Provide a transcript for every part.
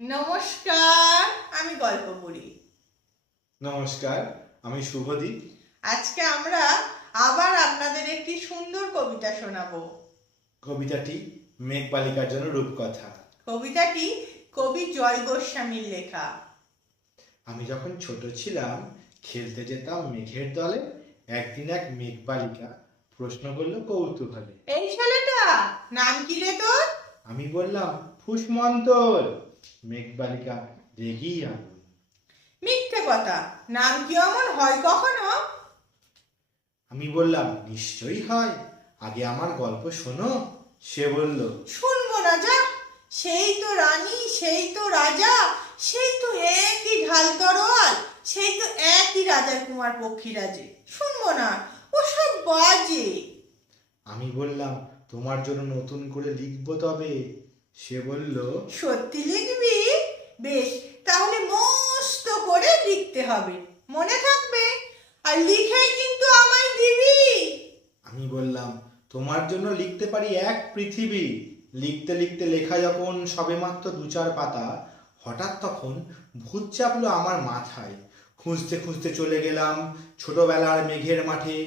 নমস্কার, আমি গল্প পড়ি। নমস্কার, আমি শুভদীপ। আজকে আমরা আবার আপনাদের একটি সুন্দর কবিতা শোনাবো। কবিতাটি মেঘবালিকার জন্য রূপকথা। কবিতাটি কবি জয় গোস্বামীর লেখা। আমি যখন ছোট ছিলাম খেলতে যেতাম মেঘের দলে। একদিন এক মেঘবালিকা প্রশ্ন করলো কৌতূহলে। এই ছেলেটা নাম কি রে তোর? আমি বললাম ফুসমন্তর। মেঘবালিকা রেগেই আগুন। মিথ্যে কথা, নাম কি অমন হয় কখনো? আমি বললাম নিশ্চয়ই হয়, আগে আমার গল্প শোনো। সে বলল শুনবো না যা, সেই তো রানী, সেই তো রাজা, সেই তো একই ঢাল তরোয়াল, সেই তো একই রাজার কুমার পক্ষীরাজে। শুনবো না, ওসব বাজে। আমি বললাম তোমার জন্য নতুন করে লিখবো তবে। সে বলল সত্যি লিখবি? বেশ, তাহলে মস্ত করে লিখতে হবে, মনে থাকবে, আর লিখেই কিন্তু আমায় দিবি। আমি বললাম তোমার জন্য লিখতে পারি এক পৃথিবী। লিখতে লিখতে লেখা যখন সবেমাত্র 2-4 পাতা, হঠাৎ তখন ভূত চাপলো আমার মাথায়। খুঁজতে খুঁজতে চলে গেলাম ছোটবেলার মেঘের মাঠে।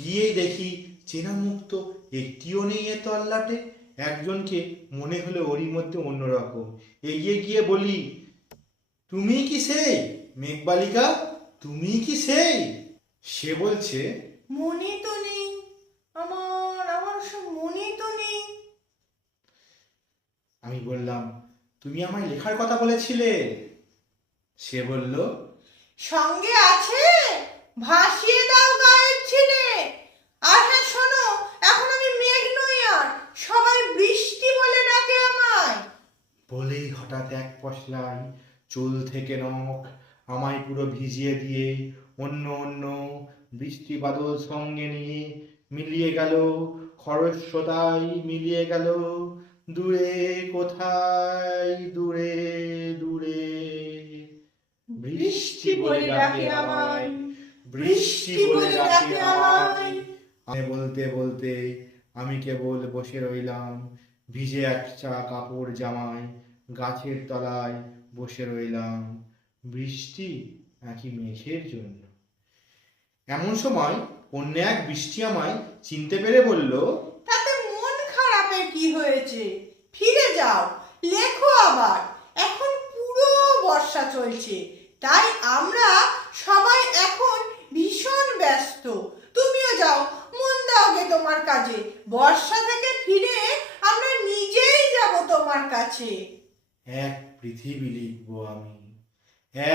গিয়েই দেখি চেনা মুখ তো একটিও নেই এ তল্লাটে। একজনকে মনে হলো ওরই মধ্যে অন্যরকম। এগিয়ে গিয়ে বলি তুমি কি সেই মেঘবালিকা? তুমি কি সেই? সে বলছে মনে তো নেই, আমার সব মনে তো নেই। আমি বললাম তুমি আমায় লেখার কথা বলেছিলে। সে বলল সঙ্গে আছে, ভাসিয়ে দাও গায়ের ছিলে। আর হ্যাঁ শোনো, এখন আমি মেঘ নই আর, সবাই বৃষ্টি বলে ডাকে আমায়। বলেই হঠাৎ এক পশলাই চুল থেকে নখ আমায় পুরো ভিজিয়ে দিয়ে অন্য অন্য বৃষ্টি বাদল সঙ্গে নিয়ে মিলিয়ে গেল খরস্রোতায় মিলিয়ে গেল দূরে কোথায় দূরে দূরে বৃষ্টি বলে ডাকে আমায়, বৃষ্টি বলে ডাকে আমায়। আমি বলতে বলতে আমি কেবল বসে রইলাম ভিজে একটা কাপড় জামায়। গাছের তলায় বসে রইলাম বৃষ্টি নাকি মেঘের জন্য। এমন সময় অন্য এক বৃষ্টি আমায় চিনতে পেরে বলল তাতে মন খারাপের কি হয়েছে? ফিরে যাও, লেখো আবার। এখন পুরো বর্ষা চলছে, তাই আমরা সবাই এখন ভীষণ ব্যস্ত। তুমিও যাও, মন দাও গে তোমার কাজে। বর্ষা থেকে ফিরে আমরা নিজেই যাব তোমার কাছে। এক পৃথিবী লিখবো আমি,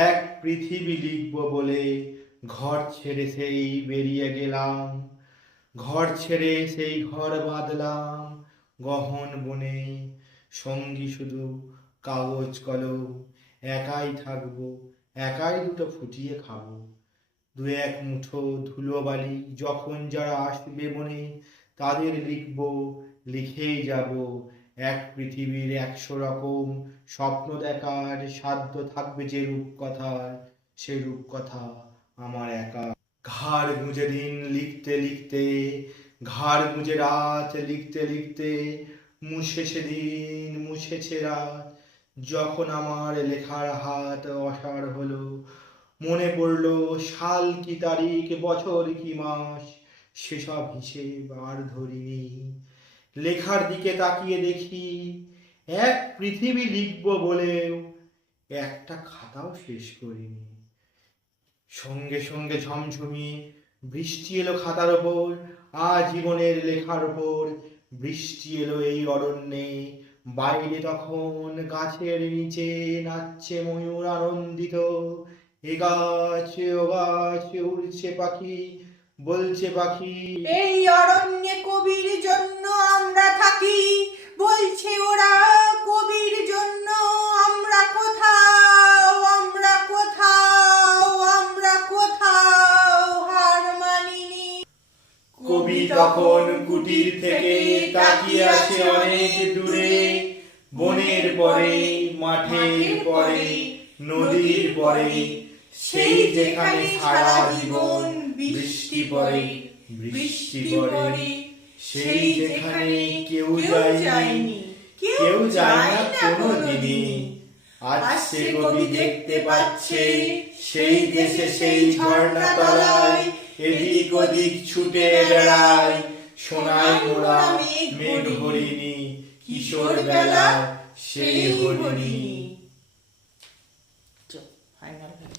এক পৃথিবী লিখবো বলে ঘর ছেড়ে সেই বেরিয়ে গেলাম। ঘর ছেড়ে সেই ঘর বাঁধলাম গহন বনে। সঙ্গী শুধু কাগজ কলম, একাই থাকবো, একাই দুটো ফুটিয়ে খাবো। 2-1 মুঠো ধুলোবালি যখন যারা আসবে মনে, তাদের লিখবো, লিখেই যাব। এক পৃথিবীর 100 রকম স্বপ্ন দেখার সাধ্য থাকবে যে রূপকথার, সে রূপকথা আমার একা। ঘাড় গুঁজে দিন লিখতে লিখতে, ঘাড় গুঁজে রাত লিখতে লিখতে, মুছেছে দিন মুছেছে রাত। যখন আমার লেখার হাত অসাড় হলো, মনে পড়লো সাল কি তারিখ বছর কি মাস, সেসব হিসেব আর ধরিনি। লেখার দিকে তাকিয়ে দেখি এক পৃথিবী লিখবো বলেও একটা খাতাও শেষ করিনি। সঙ্গে সঙ্গে ঝমঝমিয়ে বৃষ্টি এলো খাতার ওপর, আজীবনের লেখার ওপর। বৃষ্টি এলো এই অরণ্যে, বাইরে তখন গাছের নিচে নাচছে ময়ূর আনন্দিত। এ গাছ ও গাছ উড়ছে পাখি, বলছে পাখি এই অরণ্যে কবির জন্য আমরা থাকি, বলছে ওরা কবির জন্য আমরা কোথাও, আমরা কোথাও, আমরা কোথাও হার মানিনি। কবি তখন কুটির থেকে তাকিয়ে আছে অনেক দূরে। বনের পরে, মাঠের পরে, নদীর পরে, সেই যেখানে সারা জীবন বৃষ্টি পড়ে, বৃষ্টি পড়ে, সেই যেখানে কেউ যায়নি, কেউ যায় না কোনো দিনই। আসছে কবি দেখতে পাচ্ছে সেই দেশে সেই ঝর্ণা তলায় এদিক ওদিক ছুটে বেড়ায় সোনায় মোড়া মেঘ হরিণী কিশোর বেলা সেই হরিণী। ফাইনাল।